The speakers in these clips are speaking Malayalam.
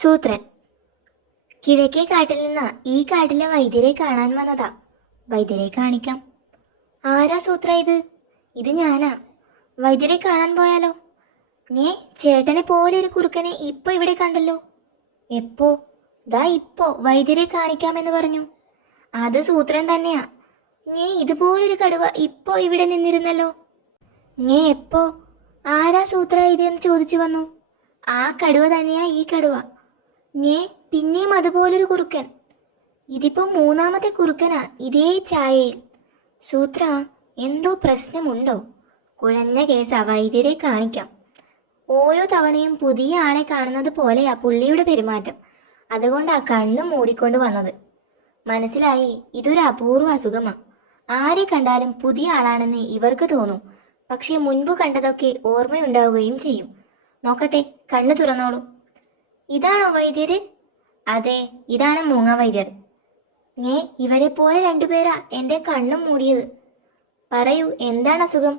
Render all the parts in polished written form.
സൂത്രൻ. കിഴക്കേ കാട്ടിൽ നിന്ന് ഈ കാട്ടിലെ വൈദ്യരെ കാണാൻ വന്നതാ. വൈദ്യരെ കാണിക്കാം. ആരാ സൂത്ര ഇത്? ഇത് ഞാനാ. വൈദ്യരെ കാണാൻ പോയാലോ? ഞേ, ചേട്ടനെ പോലെ ഒരു കുറുക്കനെ ഇപ്പൊ ഇവിടെ കണ്ടല്ലോ. എപ്പോ? ദാ ഇപ്പോ വൈദ്യരെ കാണിക്കാമെന്ന് പറഞ്ഞു. അത് സൂത്രൻ തന്നെയാ. ഞേ, ഇതുപോലൊരു കടുവ ഇപ്പോ ഇവിടെ നിന്നിരുന്നല്ലോ. ഞേ, എപ്പോ? ആരാ സൂത്ര ഇതെന്ന് ചോദിച്ചു വന്നു. ആ കടുവ തന്നെയാ ഈ കടുവ. ഞേ, പിന്നെയും അതുപോലൊരു കുറുക്കൻ. ഇതിപ്പോ മൂന്നാമത്തെ കുറുക്കനാ ഇതേ ചായയിൽ. സൂത്ര, എന്തോ പ്രശ്നമുണ്ടോ? കുഴഞ്ഞ കേസാ, വൈദ്യരെ കാണിക്കാം. ഓരോ തവണയും പുതിയ ആളെ കാണുന്നത് പോലെയാ പുള്ളിയുടെ പെരുമാറ്റം. അതുകൊണ്ടാ കണ്ണും മൂടിക്കൊണ്ട് വന്നത്. മനസ്സിലായി, ഇതൊരു അപൂർവ അസുഖമാ. ആരെ കണ്ടാലും പുതിയ ആളാണെന്ന് ഇവർക്ക് തോന്നും. പക്ഷെ മുൻപ് കണ്ടതൊക്കെ ഓർമ്മയുണ്ടാവുകയും ചെയ്യും. നോക്കട്ടെ, കണ്ണു തുറന്നോളൂ. ഇതാണോ വൈദ്യര്? അതെ, ഇതാണ് മൂങ്ങ വൈദ്യർ. ഇവരെ പോലെ രണ്ടുപേരാ എൻ്റെ കണ്ണും മൂടിയത്. പറയൂ, എന്താണ് അസുഖം?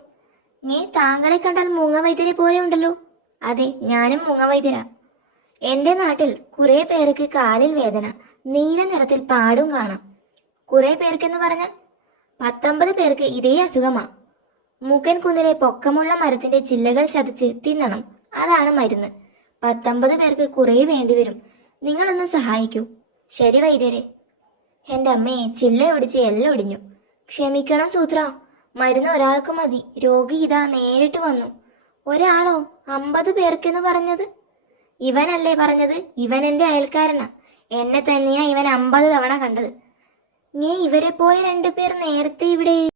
താങ്കളെ കണ്ടാൽ മൂങ്ങ വൈദ്യരെ പോലെ ഉണ്ടല്ലോ. അതെ, ഞാനും മൂങ്ങ വൈദ്യരാ. എൻ്റെ നാട്ടിൽ കുറെ പേർക്ക് കാലിൽ വേദന, നീല നിറത്തിൽ പാടും കാണാം. കുറെ പേർക്കെന്ന് പറഞ്ഞാൽ 19 പേർക്ക് ഇതേ അസുഖമാ. മൂക്കൻ കുന്നിലെ പൊക്കമുള്ള മരത്തിന്റെ ചില്ലകൾ ചതച്ച് തിന്നണം, അതാണ് മരുന്ന്. 19 പേർക്ക് കുറെ വേണ്ടിവരും. നിങ്ങളൊന്ന് സഹായിക്കൂ. ശരി വൈദ്യരെ. എൻ്റെ അമ്മയെ ചില്ല ഒടിച്ച് എല്ലാം ഒടിഞ്ഞു. ക്ഷമിക്കണം സൂത്ര, മരുന്ന് ഒരാൾക്ക് മതി. രോഗി ഇതാ നേരിട്ട് വന്നു. ഒരാളോ? 50 പേർക്കെന്ന് പറഞ്ഞത്? ഇവനല്ലേ പറഞ്ഞത്? ഇവൻ എൻ്റെ അയൽക്കാരനാ. എന്നെ തന്നെയാ ഇവൻ 50 തവണ കണ്ടത്. ഇവരെ പോലെ 2 പേർ നേരത്തെ ഇവിടെ